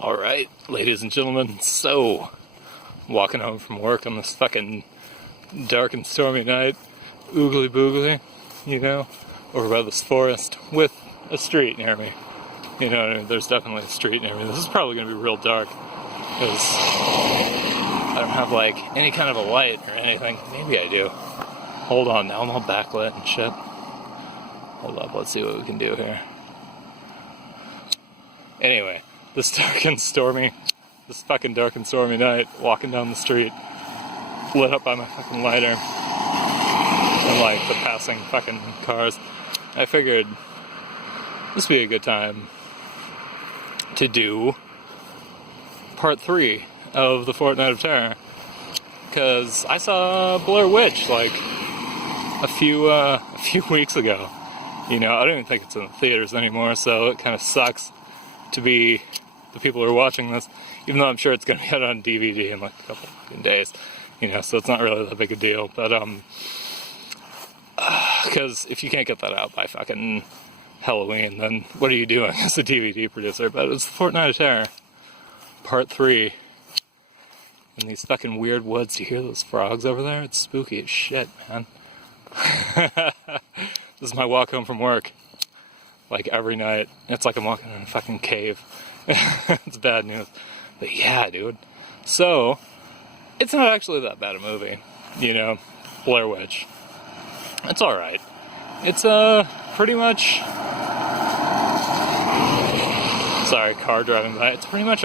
Alright, ladies and gentlemen, so, walking home from work on this fucking dark and stormy night, oogly boogly, over by this forest, with a street near me. You know what I mean? There's definitely a street near me. This is probably going to be real dark, because I don't have, any kind of a light or anything. Maybe I do. Hold on, now I'm all backlit and shit. Hold up, let's see what we can do here. Anyway, this fucking dark and stormy night, walking down the street, lit up by my fucking lighter, and the passing fucking cars. I figured this would be a good time to do part 3 of the Fortnight of Terror, because I saw Blair Witch a few weeks ago. I don't even think it's in the theaters anymore, so it kind of sucks to be the people who are watching this, even though I'm sure it's going to be out on DVD in a couple fucking days, so it's not really that big a deal, but, because if you can't get that out by fucking Halloween, then what are you doing as a DVD producer? But it's the Fortnight of Terror, part 3, in these fucking weird woods. Do you hear those frogs over there? It's spooky as shit, man. This is my walk home from work. Every night. It's like I'm walking in a fucking cave. It's bad news. But yeah, dude. So, it's not actually that bad a movie. Blair Witch. It's alright. It's, pretty much... Sorry, car driving by. It's pretty much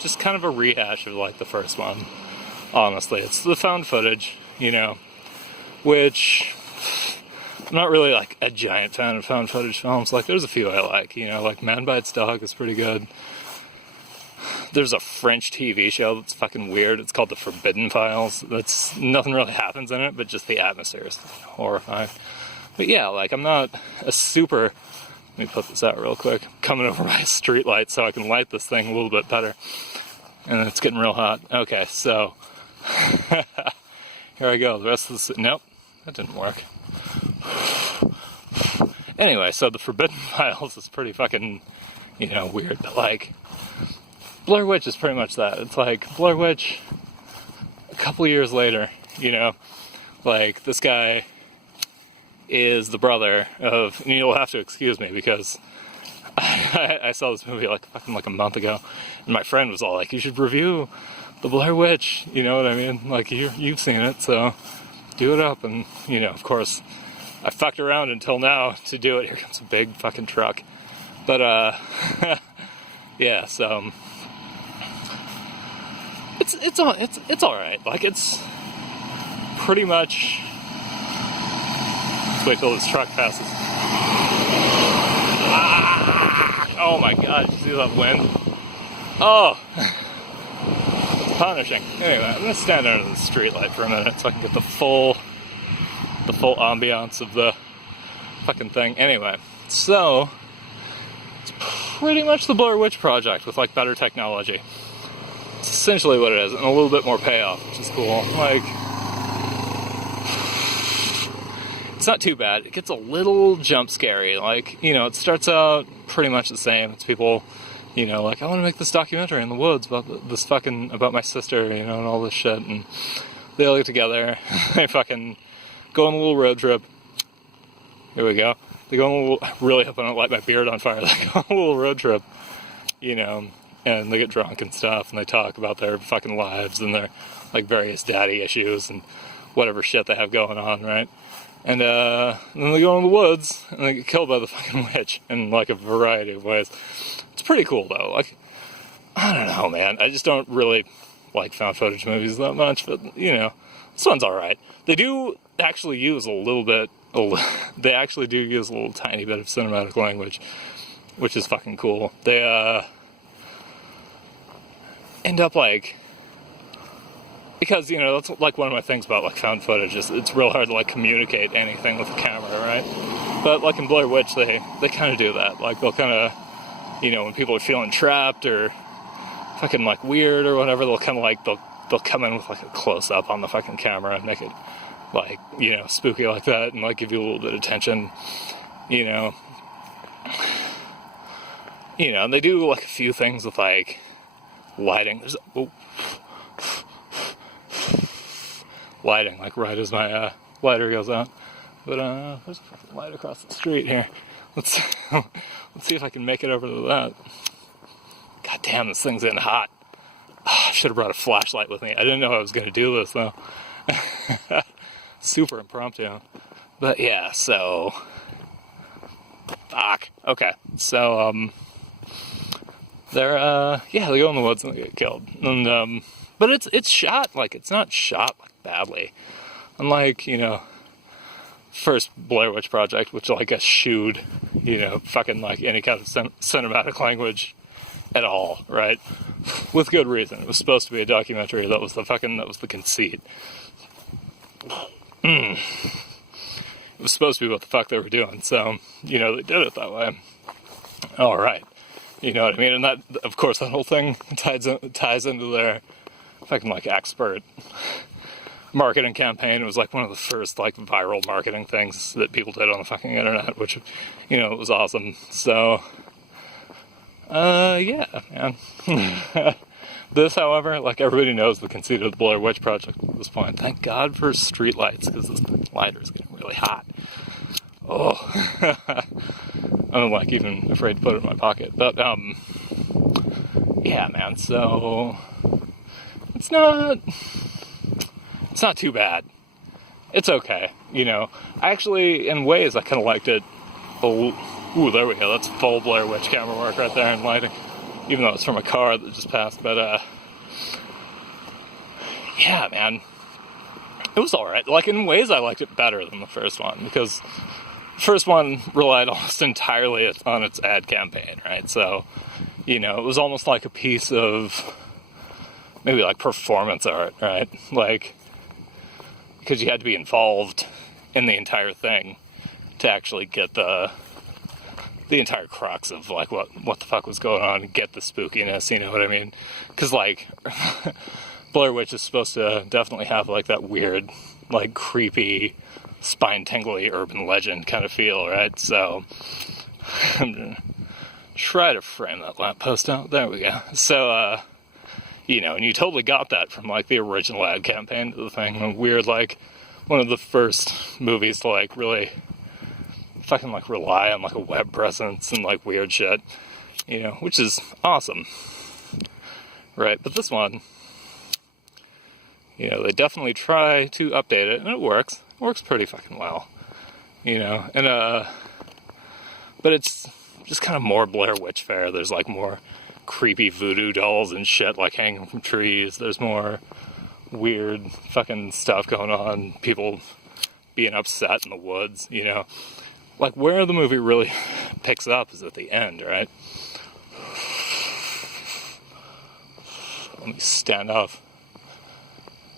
just kind of a rehash of, the first one. Honestly. It's the found footage, which... I'm not really, a giant fan of found footage films. There's a few I like, Man Bites Dog is pretty good. There's a French TV show that's fucking weird. It's called The Forbidden Files. Nothing really happens in it, but just the atmosphere is horrifying. But yeah, I'm not a super... Let me put this out real quick. Coming over my street light so I can light this thing a little bit better. And it's getting real hot. Okay, so... Here I go. The rest of this... Nope, that didn't work. Anyway, so The Forbidden Files is pretty fucking, weird, but Blair Witch is pretty much that. It's Blair Witch a couple years later, this guy is the brother of, and you'll have to excuse me because I saw this movie fucking a month ago, and my friend was all you should review the Blair Witch, you know what I mean? You've seen it, so do it up, and, of course, I fucked around until now to do it. Here comes a big fucking truck. But, yeah, so, it's alright. It's pretty much, let's wait till this truck passes. Oh my god, did you see that wind? Oh, it's punishing. Anyway, I'm gonna stand under the streetlight for a minute so I can get the full ambiance of the fucking thing. Anyway, so it's pretty much the Blair Witch Project with better technology. It's essentially what it is, and a little bit more payoff, which is cool. It's not too bad. It gets a little jump scary. It starts out pretty much the same. It's people, I want to make this documentary in the woods about my sister, and all this shit, and they all get together. They fucking go on a little road trip. Here we go. They go on a little... Really hope I don't light my beard on fire. They go on a little road trip, and they get drunk and stuff, and they talk about their fucking lives and their, various daddy issues and whatever shit they have going on, right? And, then they go in the woods, and they get killed by the fucking witch in, a variety of ways. It's pretty cool, though. I don't know, man. I just don't really like found footage movies that much, but, this one's alright. They do actually use a little tiny bit of cinematic language, which is fucking cool. They, end up because, that's one of my things about found footage is it's real hard to communicate anything with the camera, right? But in Blair Witch, they kind of do that. They'll kind of, when people are feeling trapped or fucking weird or whatever, they'll kind of they'll come in with a close-up on the fucking camera and make it spooky like that, and give you a little bit of tension, you know, they do like a few things with like lighting. There's lighting, like right as my lighter goes out. But there's a fucking light across the street here. Let's see if I can make it over to that. God damn, this thing's getting hot. I should have brought a flashlight with me. I didn't know I was going to do this though. Super impromptu. But yeah, so fuck. Okay. So they're they go in the woods and they get killed. And but it's shot, like, it's not shot like badly. Unlike, you know, first Blair Witch Project, which like eschewed, you know, fucking like any kind of cinematic language at all, right? With good reason. It was supposed to be a documentary. That was the conceit. It was supposed to be what the fuck they were doing, so, you know, they did it that way. Alright. You know what I mean? And that, of course, that whole thing ties into their fucking, like, expert marketing campaign. It was, like, one of the first, like, viral marketing things that people did on the fucking internet, which, you know, was awesome. So, yeah, man. This, however, like, everybody knows the conceit of the Blair Witch Project at this point. Thank God for street lights, because this lighter is getting really hot. Oh. I'm, like, even afraid to put it in my pocket. But, yeah, man, so it's not too bad. It's okay, you know. Actually, in ways, I kind of liked it. Ooh, there we go. That's full Blair Witch camera work right there and lighting. Even though it's from a car that just passed. But, yeah, man. It was alright. Like, in ways, I liked it better than the first one. Because the first one relied almost entirely on its ad campaign, right? So, you know, it was almost like a piece of maybe, like, performance art, right? Like, because you had to be involved in the entire thing to actually get the entire crux of, like, what the fuck was going on and get the spookiness, you know what I mean? Because, like, Blair Witch is supposed to definitely have, like, that weird, like, creepy, spine-tingly urban legend kind of feel, right? So, I'm gonna try to frame that lamppost out. There we go. So, you know, and you totally got that from, like, the original ad campaign to the thing. And weird, like, one of the first movies to, like, really fucking, like, rely on, like, a web presence and, like, weird shit, you know, which is awesome, right? But this one, you know, they definitely try to update it, and it works pretty fucking well, you know, and, but it's just kind of more Blair Witch fare. There's, like, more creepy voodoo dolls and shit, like, hanging from trees. There's more weird fucking stuff going on, people being upset in the woods, you know. Like, where the movie really picks up is at the end, right? Let me stand up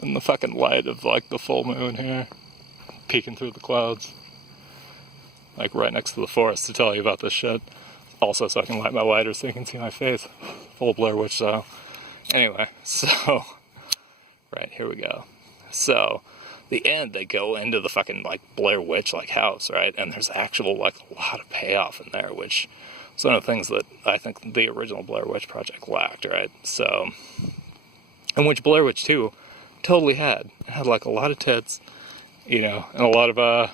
in the fucking light of, like, the full moon here, peeking through the clouds, like, right next to the forest to tell you about this shit. Also, so I can light my lighter so you can see my face. Full Blair Witch style. Anyway, so, right, here we go. So, the end, they go into the fucking, like, Blair Witch, like, house, right? And there's actual, like, a lot of payoff in there, which is one of the things that I think the original Blair Witch Project lacked, right? So, and which Blair Witch 2 totally had. It had, like, a lot of tits, you know, and a lot of,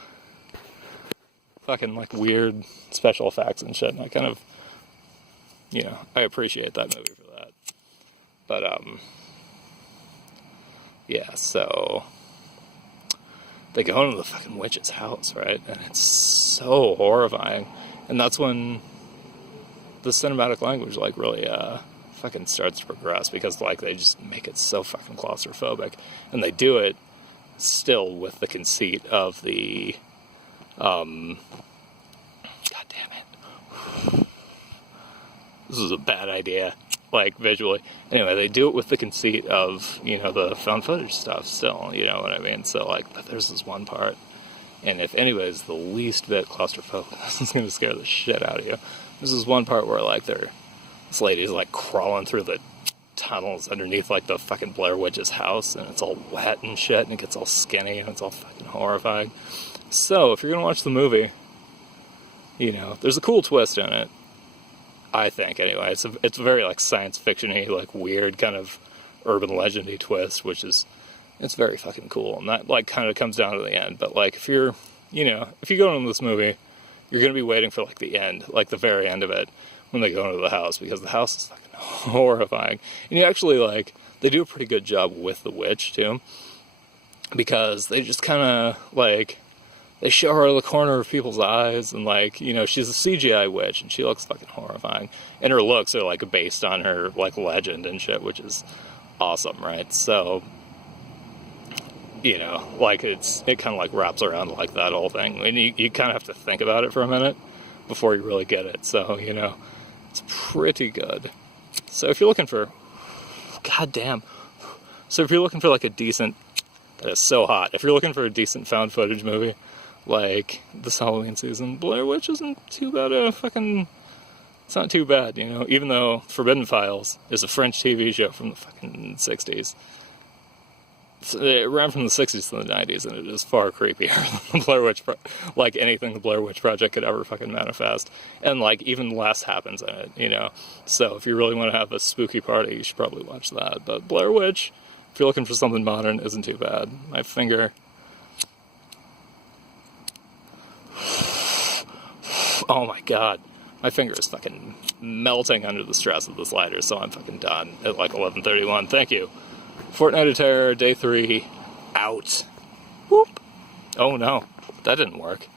fucking, like, weird special effects and shit, and I kind of, you know, I appreciate that movie for that. But, yeah, so they go into the fucking witch's house, right? And it's so horrifying. And that's when the cinematic language, like, really, fucking starts to progress, because, like, they just make it so fucking claustrophobic. And they do it still with the conceit of the, God damn it. This is a bad idea, like, visually. Anyway, they do it with the conceit of, you know, the found footage stuff still, you know what I mean? So, like, but there's this one part, and if anybody's the least bit claustrophobic, this is going to scare the shit out of you. There's this one part where, like, this lady's, like, crawling through the tunnels underneath, like, the fucking Blair Witch's house, and it's all wet and shit, and it gets all skinny, and it's all fucking horrifying. So, if you're going to watch the movie, you know, there's a cool twist in it. I think, anyway. It's a very, like, science fiction-y, like, weird kind of urban legend-y twist, which is, it's very fucking cool. And that, like, kind of comes down to the end. But, like, if you're, you know, if you go into this movie, you're going to be waiting for, like, the end, like, the very end of it, when they go into the house, because the house is fucking horrifying. And you actually, like, they do a pretty good job with the witch, too, because they just kind of, like, they show her the corner of people's eyes, and, like, you know, she's a CGI witch, and she looks fucking horrifying. And her looks are, like, based on her, like, legend and shit, which is awesome, right? So, you know, like, it kind of, like, wraps around, like, that whole thing. And you kind of have to think about it for a minute before you really get it. So, you know, it's pretty good. So if you're looking for... God damn. So if you're looking for, like, a decent... That is so hot. If you're looking for a decent found footage movie, like, this Halloween season, Blair Witch isn't too bad it's not too bad, you know, even though Forbidden Files is a French TV show from the fucking 60s. It ran from the 60s to the 90s, and it is far creepier than the Blair Witch, like anything the Blair Witch Project could ever fucking manifest. And, like, even less happens in it, you know. So if you really want to have a spooky party, you should probably watch that. But Blair Witch, if you're looking for something modern, isn't too bad. My finger... Oh my god. My finger is fucking melting under the stress of this lighter, so I'm fucking done at like 11:31. Thank you. Fortnight of Terror, Day 3, out. Whoop. Oh no, that didn't work.